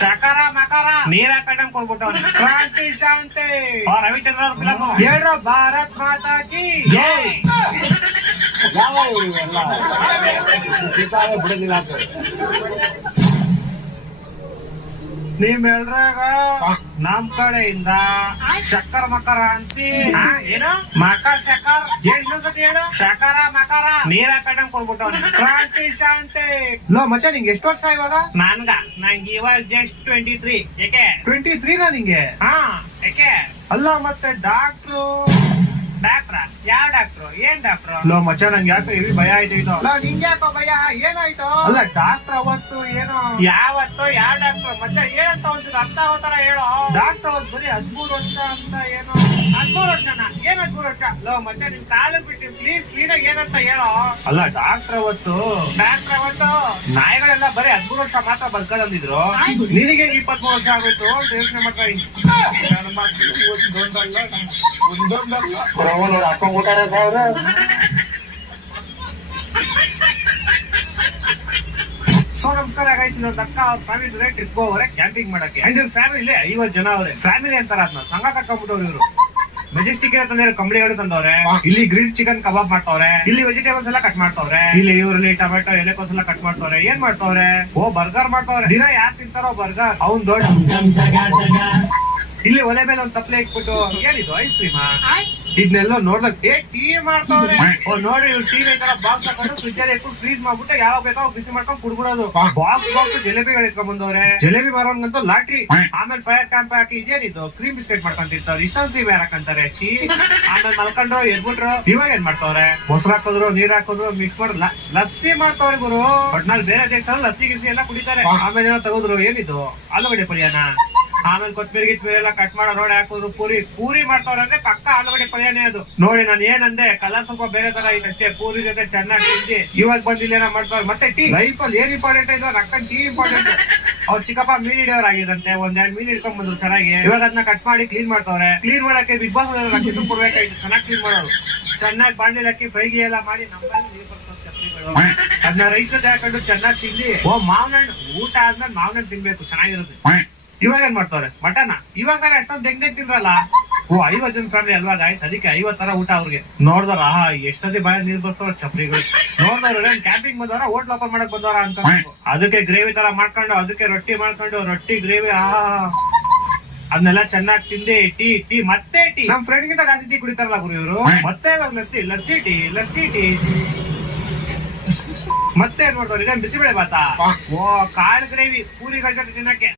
ಶಕರ ಮಕರ ನೀರ ಕಣ್ಣಂಗ್ ಕೊಡ್ಬಿಟ್ಟವ್ನೆ. ಕ್ರಾಂತಿ ಶಾಂತಿ ರವಿಚಂದ್ರ ಅವ್ರ ಫಿಲಮ್ ಹೇಳೋ ಭಾರತ್ ಮಾತಾ ಕಿ ಜೈ. ಯಾವ ಇವೆಲ್ಲ ಬಿಡೋದಿಲ್ಲ ಅಂತ ನಿಮ್ಮೆಲ್ರಾಗ ನಮ್ ಕಡೆಯಿಂದ ಶಕ್ಕರ ಮಕರ ಅಂತಿ. ಏನು ಮಕರ್ ಶಕರ್ ಹೇಳಿ ಇನ್ನೊಂದ್ಸತಿ ಹೇಳು. ಶಕರ ಮಕರ ನೀರ ಕಣ್ಣಂಗ್ ಕೊಡ್ಬಿಟ್ಟವ್ನೆ. ಕ್ರಾಂತಿ ಶಾಂತಿ. ಲೋ ಮಚ್ಚ ನಿಂಗೆ ಎಷ್ಟು ವರ್ಷ ಇವಾಗ? ನಂಗೆ ಇವಾಗ ಜಸ್ಟ್ 23. ಯಾಕೆ 23 ನಿಂಗೆ? ಯಾಕೆ? ಅಲ್ಲ ಮತ್ತೆ ಡಾಕ್ಟ್ರು ಯಾವ ಡಾಕ್ಟ್ರು? ಏನ್ ಡಾಕ್ಟ್ರು? ಲೋ ಮಚ್ಚ ನಂಗೆ ಯಾಕೋ ಹೆವಿ ಭಯ ಆಯ್ತು ಇದು. ನಿಂಗೆ ಯಾಕೋ ಭಯ? ಏನಾಯ್ತು? ಅಲ್ಲ ಡಾಕ್ಟರ್ ಅವತ್ತು ಏನೋ ಯಾವತ್ತು ಯಾವ ಡಾಕ್ಟ್ರು ಮಚ್ಚ ಏನಂತ ಒಂದ್ಸಲ ಅರ್ಥ ಅವತಾರ ಹೇಳೋ. ಡಾಕ್ಟರ್ ಅವತ್ತು ಬರೀ 13 ವರ್ಷ ಅಂತ ಏನೋ. 13 ವರ್ಷನ? ಏನ್ 13 ವರ್ಷ? ಲೋ ಮಚ್ಚ ನಿನ್ ಕಾಲು ಬಿಟ್ಟು ಪ್ಲೀಸ್ ಕ್ಲೀನ್ ಆಗಿ ಏನಂತ ಹೇಳೋ. ಅಲ್ಲ ಡಾಕ್ಟರ್ ಅವತ್ತು ನಾಯಿಗಳೆಲ್ಲ ಬರೀ 13 ವರ್ಷ ಮಾತ್ರ ಬದುಕದಂದಿದ್ರು, ನಿನಗೆ 23 ವರ್ಷ ಆಗೋಯ್ತು. ಯೋಚನೆ ಮಾಡ್ತಾ ಹಾಕೊಂಡ್ಬಿಟ್ಟಾರೆ ಅವ್ರು. ಸೊ ನಮಸ್ಕಾರ ಗೈಸ್, ಇನ್ನೊಂದು ಅಕ್ಕ ಅವ್ರ ಫ್ಯಾಮಿಲಿ ಜೊತೆ ಟ್ರಿಪ್ ಹೋಗ್ರೆ ಕ್ಯಾಂಪಿಂಗ್ ಮಾಡಕ್ಕೆ. ಅಂಡ್ ಇವ್ರ ಫ್ಯಾಮಿಲಿ 50 ಜನ ಅವ್ರೆ. ಫ್ಯಾಮಿಲಿ ಅಂತಾರ ಅದನ್ನ ಸಂಘ ಕಟ್ಕೊಂಡ್ಬಿಟ್ಟವ್ರು ಇವರು. ಮೆಜೆಸ್ಟಿಕ್ ತಂದ್ರೆ ಕಂಬಳಿಗಳು ತಂದವ್ರೆ. ಇಲ್ಲಿ ಗ್ರಿಲ್ ಚಿಕನ್ ಕಬಾಬ್ ಮಾಡ್ತವ್ರೆ. ಇಲ್ಲಿ ವೆಜಿಟೇಬಲ್ಸ್ ಎಲ್ಲ ಕಟ್ ಮಾಡ್ತವ್ರೆ. ಇಲ್ಲಿ ಈರುಳ್ಳಿ ಟೊಮೆಟೊ ಎಲೆಕೋಸ್ ಎಲ್ಲ ಕಟ್ ಮಾಡ್ತವ್ರೆ. ಏನ್ ಮಾಡ್ತವ್ರೆ? ಬರ್ಗರ್ ಮಾಡ್ತವ್ರೆ. ದಿನ ಯಾರು ತಿಂತಾರೋ ಬರ್ಗರ್. ಅವ್ನ್ ದೊಡ್ಡ ಇಲ್ಲಿ ಒಲೆ ಮೇಲೆ ಒಂದ್ ತಪ್ಲೆ ಇಟ್ಬಿಟ್ಟು ಏನಿದು ಐಸ್ ಕ್ರೀಮಾ ಇದನ್ನೆಲ್ಲ ನೋಡ್ಲಕ್ಕೆ ಟೀ ಮಾಡ್ತಾವ್ರೆ. ನೋಡಿ ಟೀ ತರ ಬಾಕ್ಸ್ ಹಾಕೊಂಡು ಫ್ರಿಜ್ ಅಲ್ಲಿ ಇಟ್ಬಿಟ್ಟು ಫ್ರೀಸ್ ಮಾಡ್ಬಿಟ್ಟು ಯಾವಾಗ ಬೇಕಾವ್ ಬಿಸಿ ಮಾಡ್ಕೊಂಡು ಕುಡ್ಬಿಡೋದು. ಬಾಕ್ಸ್ ಜಲೇಬಿಗಳು ಎತ್ಕೊಂಡ್ ಬಂದವ್ರೆ. ಜಲೇಬಿ ಮಾರೋನ್ಗಂತೂ ಲಾಟ್ರಿ. ಆಮೇಲೆ ಫೈರ್ ಕ್ಯಾಂಪ್ ಹಾಕಿ ಇದೇನಿದು ಕ್ರೀಮ್ ಬಿಸ್ಕೆಟ್ ಮಾಡ್ಕೊಂತಿರ್ತಾವ್ರೆ. ಇಷ್ಟೊಂದು ಕ್ರೀಮ್ ಯಾರು ಹಾಕಂತಾರೆ? ಚೀ. ಆಮೇಲೆ ಮಲ್ಕೊಂಡ್ರು ಎದ್ಬಿಟ್ರು. ಇವಾಗ ಏನ್ ಮಾಡ್ತಾವ್ರೆ? ಮೊಸರು ಹಾಕಿದ್ರು ನೀರ್ ಹಾಕಿದ್ರು ಮಿಕ್ಸ್ ಮಾಡಿ ಲಸ್ಸಿ ಮಾಡ್ತಾವ್ರೆ ಗುರು. ಒಟ್ನಲ್ಲಿ ಬೇರೆ ದೇಶದಲ್ಲಿ ಲಸ್ಸಿ ಗಿಸಿ ಎಲ್ಲ ಕುಡಿತಾರೆ. ಆಮೇಲೆ ಏನೋ ತಗೋದ್ರು. ಏನಿದು ಆಲೂಗಡ್ಡೆ ಪಲ್ಯನ. ಆಮೇಲೆ ಕೊತ್ತಂಬರಿ ಗಿತ್ಮೀರಿ ಎಲ್ಲ ಕಟ್ ಮಾಡೋ ನೋಡಿ ಹಾಕೋದು. ಪೂರಿ ಮಾಡ್ತಾವ್ರ ಅಂದ್ರೆ ಪಕ್ಕ ಆಲೂಗಡ್ಡೆ ಪಲ್ಯನೇ ಅದು. ನೋಡಿ ನಾನು ಏನಂದೆ, ಕಲರ್ ಸ್ವಲ್ಪ ಬೇರೆ ತರ ಐತೆ ಅಷ್ಟೇ. ಪೂರಿ ಜೊತೆ ಚೆನ್ನಾಗಿ ತಿಂದಿ ಇವಾಗ ಬಂದಿಲ್ಲ ಮಾಡ್ತಾವ್ರೆ. ಮತ್ತೆ ಟೀ ಲೈಫ್ ಅಲ್ಲಿ ಏನ್ ಇಂಪಾರ್ಟೆಂಟ್ ಐತೆ ಅಕ್ಕ ಟೀ ಇಂಪಾರ್ಟೆಂಟ್. ಅವ್ರ ಚಿಕ್ಕಪ್ಪ ಮೀನ್ ಹಿಡಿಯೋರ್ ಆಗಿರಂತೆ. ಒಂದೆರಡು ಮೀನ್ ಹಿಡ್ಕೊಂಡ್ ಬಂದ್ರು ಚೆನ್ನಾಗಿ. ಇವಾಗ ಅದನ್ನ ಕಟ್ ಮಾಡಿ ಕ್ಲೀನ್ ಮಾಡ್ತಾವ್ರೆ. ಕ್ಲೀನ್ ಮಾಡಕ್ಕೆ ಬಿಗ್ ಬಾಸ್ ಇದು ಕೊಡ್ಬೇಕಾಯ್ತು. ಚೆನ್ನಾಗಿ ಕ್ಲೀನ್ ಮಾಡೋರು. ಚೆನ್ನಾಗಿ ಬಾಂಡಿಲ್ ಹಾಕಿ ಫ್ರೈಗಿ ಎಲ್ಲ ಮಾಡಿ ಅದನ್ನ ರೈಸ್ ಜೊತೆ ಹಾಕೊಂಡು ಚೆನ್ನಾಗಿ ತಿಂದಿ. ಮಾವಿನ ಹಣ್ಣು ಊಟ ಆದ್ಮೇಲೆ ಮಾವಿನ ಹಣ್ಣು ತಿನ್ಬೇಕು, ಚೆನ್ನಾಗಿರುತ್ತೆ. ಇವಾಗ ಏನ್ ಮಾಡ್ತಾವ್ರೆ? ಮಟನ. ಇವಾಗ ಎಷ್ಟೊಂದು ದೆಂಗ್ ತಿಂದ್ರಲ್ಲ. 50 ಜನ ಫ್ಯಾಮಿಲಿ ಅಲ್ವಾ ಗಾಯ್ಸ್, ಅದಕ್ಕೆ 50 ತರ ಊಟ ಅವ್ರಿಗೆ. ನೋಡ್ದವ್ರ ಎಷ್ಟ್ ಸತಿ ಬಾಯ ನೀರ್ ಬರ್ತಾವ್ರ ಚಪ್ರಿಗಳು. ನೋಡ್ದವ್ರ ಕ್ಯಾಂಪಿಂಗ್ ಬಂದವ್ರ ಹೋಟ್ಲ್ ಓಪನ್ ಮಾಡಕ್ ಬಂದವ್ರ ಅಂತ. ಅದಕ್ಕೆ ಗ್ರೇವಿ ತರ ಮಾಡ್ಕೊಂಡು ಅದಕ್ಕೆ ರೊಟ್ಟಿ ಮಾಡ್ಕೊಂಡು ರೊಟ್ಟಿ ಗ್ರೇವಿ ಅದನ್ನೆಲ್ಲ ಚೆನ್ನಾಗಿ ತಿಂದೆ. ಟೀ ಮತ್ತೆ ಟೀ. ನಮ್ ಫ್ರೆಂಡ್ ಗಿಂತ ಜಾಸ್ತಿ ಟೀ ಕುಡಿತಾರಲ್ಲ ಗುರು ಇವರು. ಮತ್ತೆ ಇವಾಗ ಲಸ್ಸಿ ಟೀ ಮತ್ತೆ ಏನ್ ಮಾಡ್ತಾವ್ರ? ಬಿಸಿಬೇಳೆ ಬಾತ. ಕಾಳು ಗ್ರೇವಿ ಪೂರಿಗಳ ಜೊತೆ ತಿನ್ನಕ್ಕೆ.